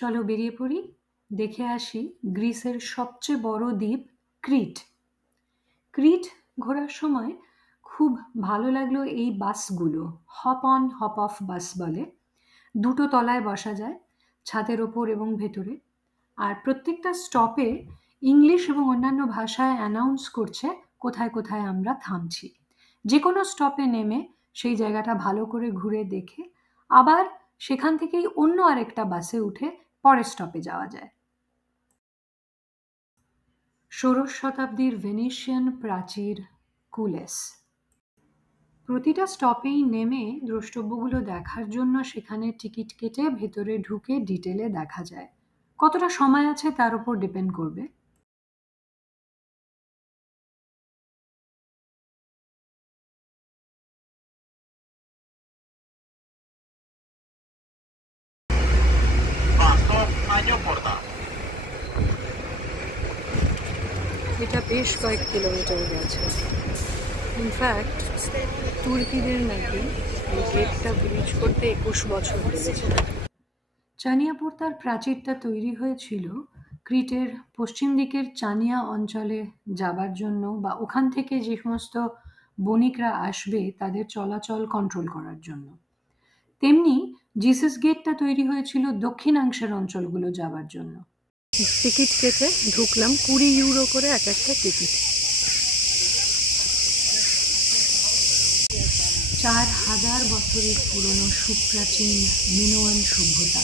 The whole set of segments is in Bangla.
চলো বেরিয়ে পড়ি, দেখে আসি গ্রিসের সবচেয়ে বড় দ্বীপ ক্রিট। ক্রিট ঘোরার সময় খুব ভালো লাগলো এই বাসগুলো, হপ অন হপ অফ বাস বলে। দুটো তলায় বসা যায়, ছাদের ওপর এবং ভেতরে। আর প্রত্যেকটা স্টপে ইংলিশ এবং অন্যান্য ভাষায় অ্যানাউন্স করছে কোথায় কোথায় আমরা থামছি। যে কোনো স্টপে নেমে সেই জায়গাটা ভালো করে ঘুরে দেখে আবার সেখান থেকেই অন্য আরেকটা বাসে উঠে পরের স্টপে যাওয়া যায়। ষোড়শ শতাব্দীর ভেনিশিয়ান প্রাচীর কুলেস। প্রতিটা স্টপেই নেমে দ্রষ্টব্যগুলো দেখার জন্য সেখানে টিকিট কেটে ভেতরে ঢুকে ডিটেলে দেখা যায়। কতটা সময় আছে তার উপর ডিপেন্ড করবে। এটা বেশ কয়েক কিলোমিটার গেছে। ইনফ্যাক্ট তুর্কিদের নাকি এই গেটটা ব্রিজ করতে 21 বছর লেগেছে। চানিয়া পোর্তার প্রাচীরটা তৈরি হয়েছিল ক্রিটের পশ্চিম দিকের চানিয়া অঞ্চলে যাবার জন্য, বা ওখান থেকে যে সমস্ত বণিকরা আসবে তাদের চলাচল কন্ট্রোল করার জন্য। তেমনি জিসাস গেটটা তৈরি হয়েছিল দক্ষিণাংশের অঞ্চলগুলো যাবার জন্য। টিকিট কেটে ঢুকলাম, 20 ইউরো করে এক একটা টিকিট। 4000 বছরের পুরনো সুপ্রাচীন মিনোয়ান সভ্যতা,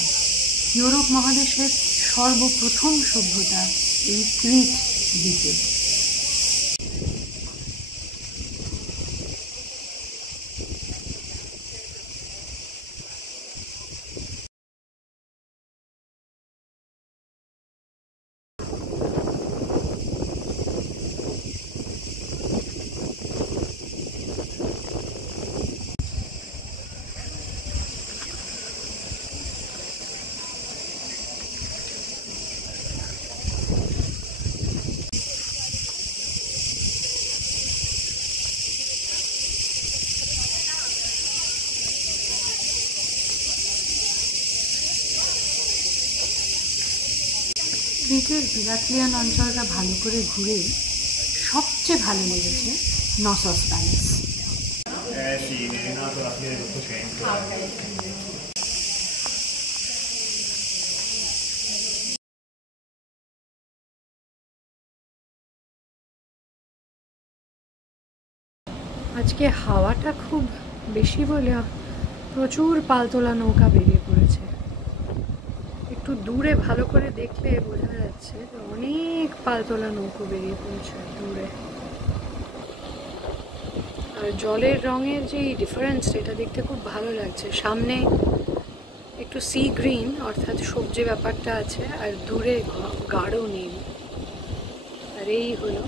ইউরোপ মহাদেশের সর্বপ্রথম সভ্যতা এই ক্রিট দ্বীপে। ক্রিটের হেরাক্লিয়ান অঞ্চলটা ভালো করে ঘুরে সবচেয়ে ভালো লেগেছে নসস palace. Sì, è nato alla fine dell'Ottocento. আজকে হাওয়াটা খুব বেশি বলে প্রচুর পালতোলা নৌকা বেরিয়ে পড়েছে। একটু দূরে ভালো করে দেখলে বোঝা যাচ্ছে যে অনেক পালতোলা নৌকো বেরিয়ে পড়েছে দূরে। আর জলের রঙের যে ডিফারেন্স, এটা দেখতে খুব ভালো লাগছে। সামনে একটু সি গ্রিন অর্থাৎ সবজি ব্যাপারটা আছে, আর দূরে গাঢ় নীল। আর এই হলো